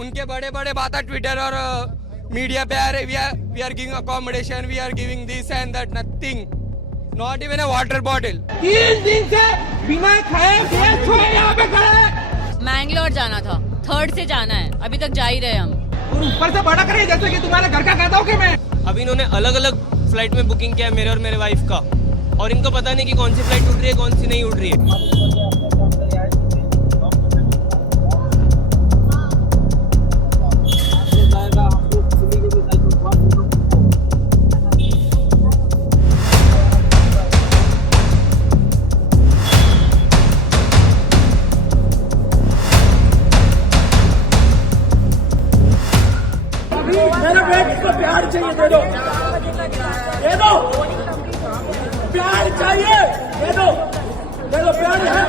उनके बड़े बड़े बातें ट्विटर और मीडिया पे आ रहे, we are giving accommodation, we are giving this and that, nothing, not even a water bottle. 3 दिन से बिना खाए गैस छोड़े यहाँ पे खड़े हैं। मैंगलोर जाना था, 3rd से जाना है, अभी तक जा ही रहे हम। और ऊपर से बड़ा करे जैसे कि तुम्हारे घर का कहता हूँ कि मैं। अभी इन्होंने अलग अलग फ्लाइट में बुकिंग किया है मेरे और मेरे वाइफ का, और इनको पता नहीं कि कौन सी फ्लाइट उड़ रही है कौन सी नहीं उड़ रही है। मेरा बेटे को प्यार चाहिए, दे दो, दे दो, प्यार चाहिए, दे दो, प्यार है।